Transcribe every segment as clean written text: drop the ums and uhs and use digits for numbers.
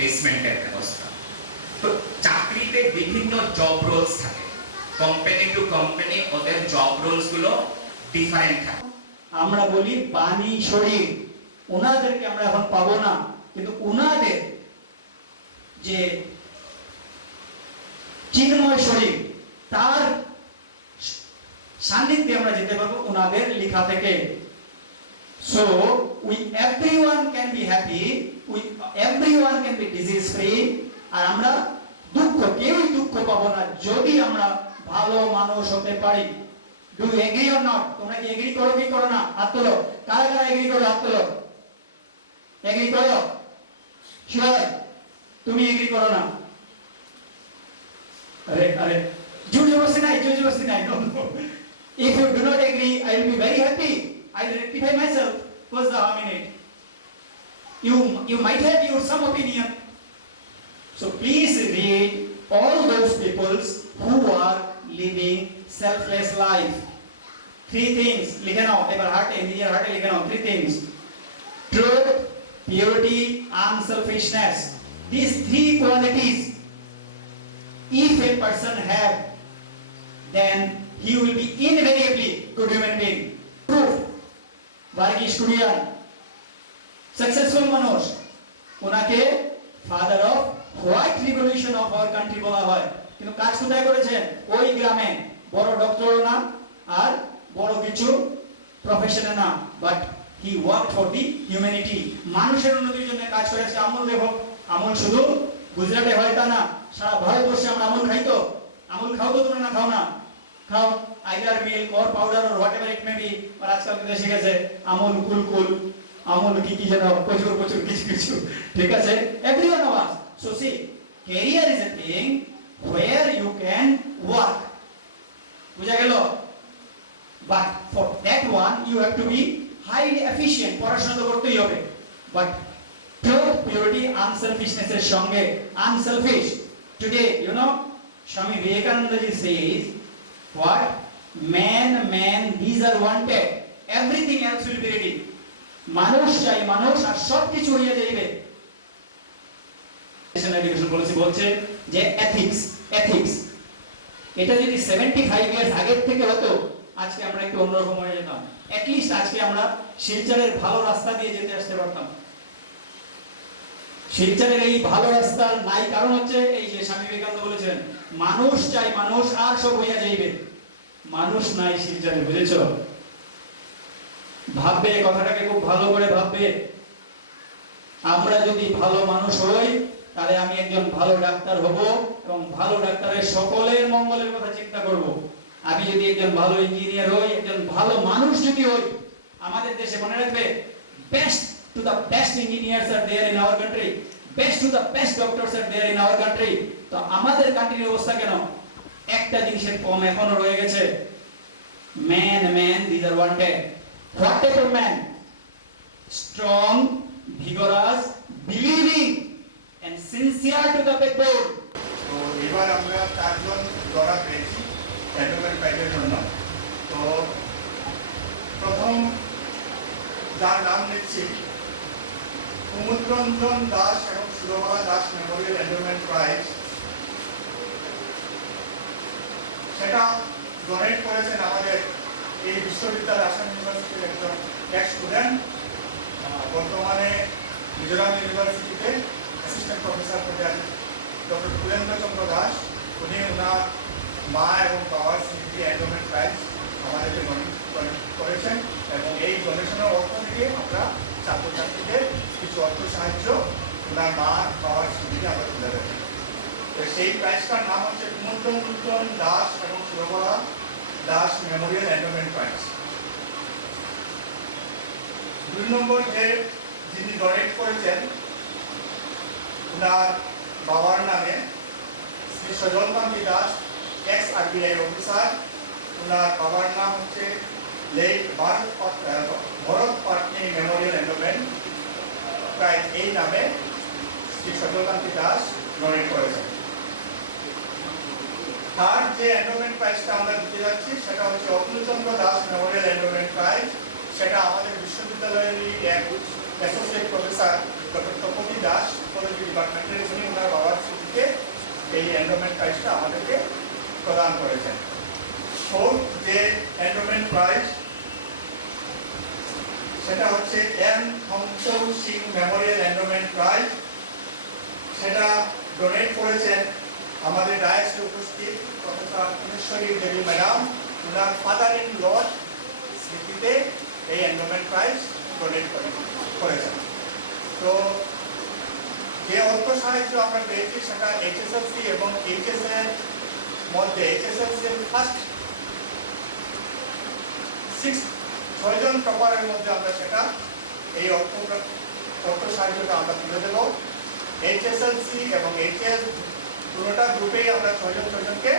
প্লেসমেন্টের ব্যবস্থা। তো চাকরিতে বিভিন্ন জব রোলস থাকে, কোম্পানি টু কোম্পানি ওদের জব রোলস গুলো ডিফারেন্ট থাকে। আমরা বলি বাণী শরীর, ওনাদেরকে আমরা এখন পাবো না, কিন্তু ওনাদের যে চিন্ময় শরীর তার সান্নিধ্যে আমরা যেতে পারবো ওনাদের লেখা থেকে। So we everyone can be happy, everyone can be disease free, আর আমরা কেউই দুঃখ পাবো না যদি আমরা ভালো মানুষ হতে পারি। Do you agree or not? তোমরা কি এগ্রি করো কি করো না? হাত তোলো। কারা কারা এগ্রি করো হাত তোলো। এগ্রি করো? শিওর? তুমি এগ্রি করো না? আরে জোর জবরদস্তি নাই, no. If you do not agree, I will be very happy. I will rectify myself. What's the harm in it? You might have your some opinion. So please read all those peoples who are living selfless life. Three things. লিখে নাও এবার হার্টে, নিজের হার্টে লিখে নাও 3 things. Truth, purity, unselfishness. These 3 qualities, if a person have, then he will be invariably good human being. Proof. Varghese Kurian, successful মানুষ, ওনাকে father off white revolution of our country বলা হয়, কিন্তু কাজ কোথায় করেছেন? ওই গ্রামে, বড় ডক্টর না আর বড় কিছু প্রফেশনে না, but he work for the humanity, মানুষের উন্নতির জন্য কাজ করেছে। আমল দেখো, আমল শুধু গুজরাটে হয় তা না, সারা ভারতবর্ষে আমরা আমল খাই। তো আমল খাও তো তোমরা, না খাও না? খাও, either milk or powder or whatever it may be. আর আজকাল কিন্তু শিখে গেছে আমল কুল, আমল কি যেন প্রচুর কিছু, ঠিক আছে? Everyone of us. So see, career is a thing where you can work. বুঝা গেল? But for that one you have to be highly efficient. পড়াশোনা তো করতেই হবে, but truth, purity, unselfishness এর সঙ্গে unselfish. Today, you know, Swami Vivekananda ji says, what? Man, these are wanted. Everything else will be ready. মানুষ চাই, মানুষ আর সব কিছু হয়ে যাবে। ন্যাশনাল এডুকেশন পলিসি বলছে যে এথিক্স এটা যদি 75 ইয়ার্স আগের থেকে হতো, আজকে আমরা একটু অন্যরকম হয়ে যেতাম। অ্যাট লিস্ট আজকে আমরা শিলচরের ভালো রাস্তা দিয়ে যেতে আসতে পারতাম। শিলচরের এই ভালো রাস্তা নাই, কারণ হচ্ছে এই যে স্বামী বিবেকানন্দ বলেছেন, মানুষ চাই, মানুষ আর সব হইয়া যাইবে। মানুষ নাই শিলচরে, বুঝেছো? ভাববে, কথাটাকে খুব ভালো করে ভাববে। আমরা যদি ভালো মানুষ হই, তাহলে আমি একজন ভালো ডাক্তার হব এবং ভালো ডাক্তারের সকলের মঙ্গলের কথা চিন্তা করব। আমি যদি একজন ভালো ইঞ্জিনিয়ার হই, একজন ভালো মানুষ যদি হই, আমাদের দেশে মনে রাখবে, best to the best engineers are there in our country, best to the best doctors are there in our country. তো আমাদের কান্ট্রির অবস্থা কেন? একটা জিনিসের কম এখনো রয়ে গেছে। Man, these are wanted. What type of man? Strong, vigorous, believing and sincere to the backbone. তো এবার আমরা 4 জন ধরা পেয়েছি এন্ডোমেন্ট প্রাইজের জন্য। তো প্রথম যার নাম নিচ্ছি, কুমুদরঞ্জন দাস এবং Surbala Das memorial endowment prize. সেটা ডোনেট করেছেন আমাদের এই বিশ্ববিদ্যালয় আসাম ইউনিভার্সিটির একজন এক্স স্টুডেন্ট, বর্তমানে মিজোরাম ইউনিভার্সিটিতে অ্যাসিস্ট্যান্ট প্রফেসর পদে আছেন, ডক্টর পুরেন্দ্র চন্দ্র দাস। উনি ওনার মা এবং বাবার স্মৃতি এন্ডোমেন্ট প্রাইজ আমাদেরকে ডোনেট করেছেন, এবং এই ডোনেশনের অর্থ থেকে আমরা ছাত্রছাত্রীদের কিছু অর্থ সাহায্য ওনার মা বাবার স্মৃতিতে আমরা তুলে দেবো। তো সেই প্রাইজটার নাম হচ্ছে কুমুদরঞ্জন দাস এবং Surbala Das memorial endowment prize. 2 নম্বর যিনি ডোনেট করেছেন, ওনার বাবার নামে Shri Sajalkanti Das, ex RBI officer. ওনার বাবার নাম হচ্ছে late Bharat Patni memorial endowment prize, এই নামে শ্রী সজলকান্তি দাস ডোনেট করেছেন। থার্ড যে এন্ডোমেন্ট প্রাইজটা আমরা দিতে যাচ্ছি, সেটা হচ্ছে Atulchandra Das memorial endowment prize. সেটা আমাদের বিশ্ববিদ্যালয়েরই এক associate professor doctor Tapati Das ecology ডিপার্টমেন্টের এই এন্ডোমেন্ট প্রাইজটা আমাদেরকে প্রদান করেছেন। ফোর্থ যে এন্ডোমেন্ট প্রাইজ সেটা হচ্ছে M Thongchou Singh memorial endowment prize. সেটা ডোনেট করেছেন আমাদের ডায়াসে উপস্থিত প্রফেসর কুমেশ্বরী দেবী ম্যাডাম। ওনার ফাদার ইন ল স্মৃতিতে এই এন্ডোমেন্ট প্রাইজ ডোনেট করেছেন। তো যে অর্থ সাহায্য আমরা পেয়েছি সেটা এইচএসএলসি এবং এইচএস এর মধ্যে এইচএসএলসি এর ফার্স্ট 6 জন টপারের মধ্যে আমরা সেটা এই অর্থ সাহায্যটা আমরা তুলে দেব। এইচএসএলসি এবং এইচএস দুটোটা গ্রুপেই আমরা 6 জনকে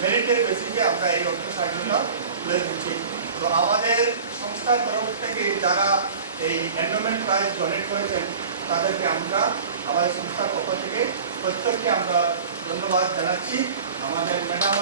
মেরিটের বেসিসে আমরা এই অর্থ সাহায্যটা তুলে দিচ্ছি। তো আমাদের সংস্থার তরফ থেকে যারা এই এন্ডোমেন্ট প্রাইজ ডোনেট করেছেন তাদেরকে আমরা আমাদের সংস্থার পক্ষ থেকে প্রত্যেককে আমরা ধন্যবাদ জানাচ্ছি। আমাদের ম্যাডাম